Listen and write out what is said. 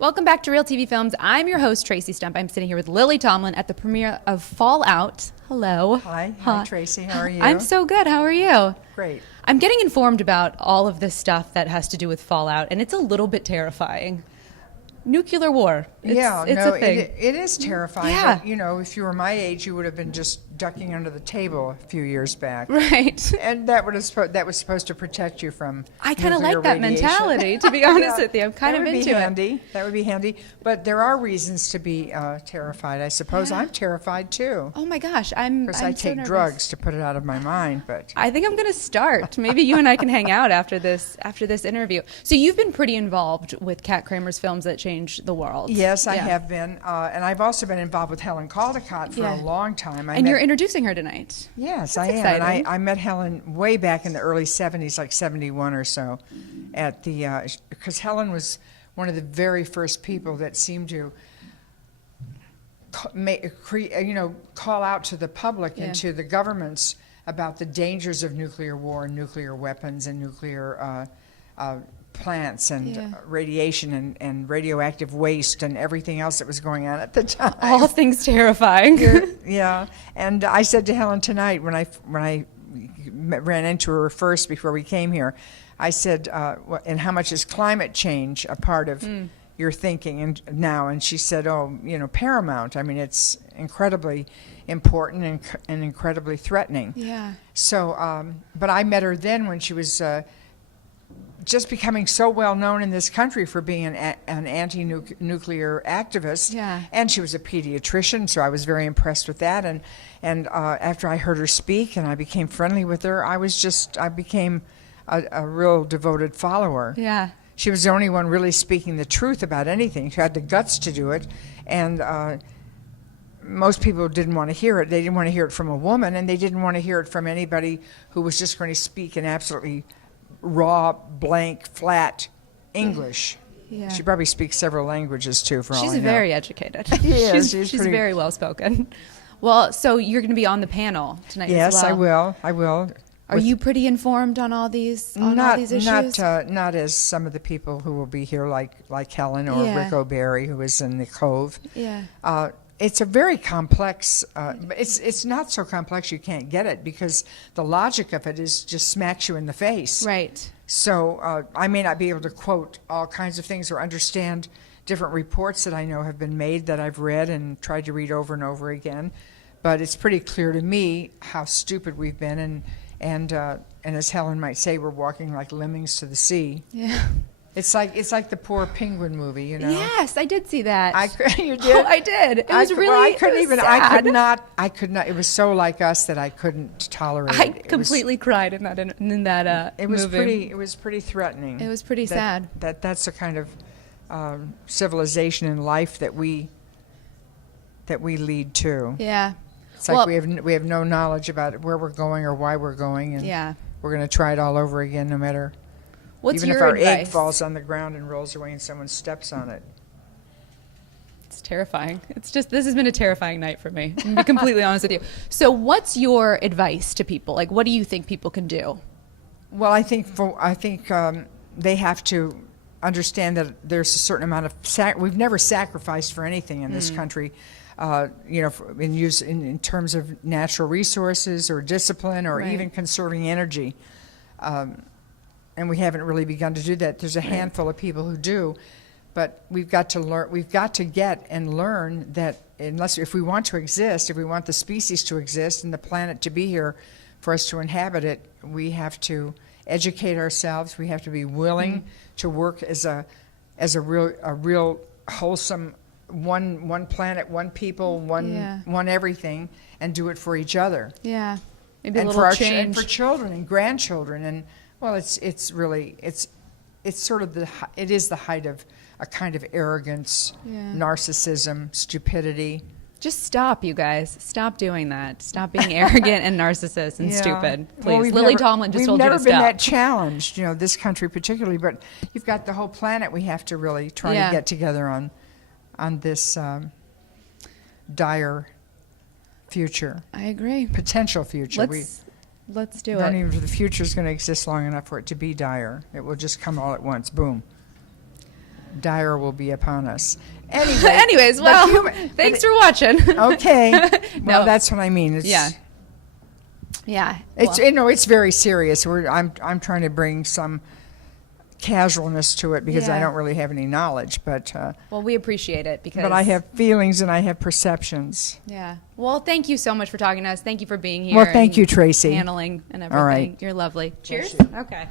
Welcome back to Real TV Films. I'm your host, Tracy Stump. I'm sitting here with Lily Tomlin at the premiere of Fallout. Hello. Hi, Tracy. How are you? I'm so good. How are you? Great. I'm getting informed about all of this stuff that has to do with Fallout, and it's a little bit terrifying. Nuclear war. It's a thing. It is terrifying. Yeah. But, you know, if you were my age, you would have been just ducking under the table a few years back. Right. And that was supposed to protect you from I kind of like nuclear that radiation. mentality, to be honest with you. I'm kind of into it. That would be handy. But there are reasons to be terrified. I suppose I'm terrified too. Oh my gosh, I'm Because I so take nervous. drugs to put it out of my mind. But I think I'm going to start. Maybe you and I can hang out after this interview. So you've been pretty involved with Kat Kramer's films that changed the world. Yes, I have been. And I've also been involved with Helen Caldicott for a long time. And you're introducing her tonight. Yes, That's I am. exciting. And I met Helen way back in the early 70s, like 71 or so, at the because Helen was one of the very first people that seemed to call out to the public and to the governments about the dangers of nuclear war and nuclear weapons and nuclear plants and radiation and radioactive waste and everything else that was going on at the time. All things terrifying. Yeah, and I said to Helen tonight when I ran into her first before we came here, I said, and how much is climate change a part of your thinking now? And she said, paramount. I mean, it's incredibly important and incredibly threatening. Yeah. So, but I met her then when she was just becoming so well known in this country for being an anti-nuclear activist. Yeah. And she was a pediatrician, so I was very impressed with that. And after I heard her speak and I became friendly with her, I became a real devoted follower. Yeah. She was the only one really speaking the truth about anything. She had the guts to do it. And most people didn't want to hear it. They didn't want to hear it from a woman, and they didn't want to hear it from anybody who was just going to speak in absolutely raw, blank, flat English. Yeah. She probably speaks several languages too. She's very educated. Yes, she's very well spoken. Well, so you're going to be on the panel tonight. Yes, as well. I will. Are you pretty informed on all these issues? Not as some of the people who will be here, like Helen or Rick O'Barry, who is in the Cove. Yeah. It's a very complex. It's not so complex you can't get it, because the logic of it is just smacks you in the face. Right. So I may not be able to quote all kinds of things or understand different reports that I know have been made that I've read and tried to read over and over again, but it's pretty clear to me how stupid we've been, and as Helen might say, we're walking like lemmings to the sea. Yeah. It's like the poor penguin movie, you know. Yes, I did see that. You did? Oh, I did. It was really. Well, I couldn't even. Sad. I could not. It was so like us that I couldn't tolerate it. I completely cried in that It was movie. It was pretty threatening. It was pretty sad. That's the kind of civilization and life that we lead to. Yeah. It's like we have no knowledge about where we're going or why we're going, and we're going to try it all over again, no matter. Even if our egg falls on the ground and rolls away and someone steps on it. It's terrifying. This has been a terrifying night for me. I'm going to be completely honest with you. So what's your advice to people? Like, what do you think people can do? Well, I think they have to understand that there's a certain amount of we've never sacrificed for anything in this country, in terms of natural resources or discipline or even conserving energy. And we haven't really begun to do that. There's a handful of people who do, but we've got to learn. We've got to get and learn that if we want to exist, if we want the species to exist and the planet to be here for us to inhabit it, we have to educate ourselves. We have to be willing to work as a real wholesome one planet, one people, one everything, and do it for each other. Yeah, maybe and a little change. And for children and grandchildren. And well, it's sort of it is the height of a kind of arrogance, narcissism, stupidity. Just stop, you guys. Stop doing that. Stop being arrogant and narcissist and stupid. Please. Well, Lily Tomlin just told you to stop. We've never been that challenged, this country particularly, but you've got the whole planet we have to really try to get together on this dire future. I agree. Potential future. Let's do it. Don't even, the future is going to exist long enough for it to be dire. It will just come all at once. Boom. dire will be upon us. Anyway, Anyways, well, thanks for watching. Okay. Well, No. that's what I mean. It's, Yeah. Yeah. It's well, it's very serious. I'm trying to bring some casualness to it because I Yeah. don't really have any knowledge, but well, we appreciate it because. I have feelings and I have perceptions. Yeah. Well, thank you so much for talking to us. Thank you for being here. Well, thank and you, Tracy. Handling and everything. All right. You're lovely. Cheers. you. Okay.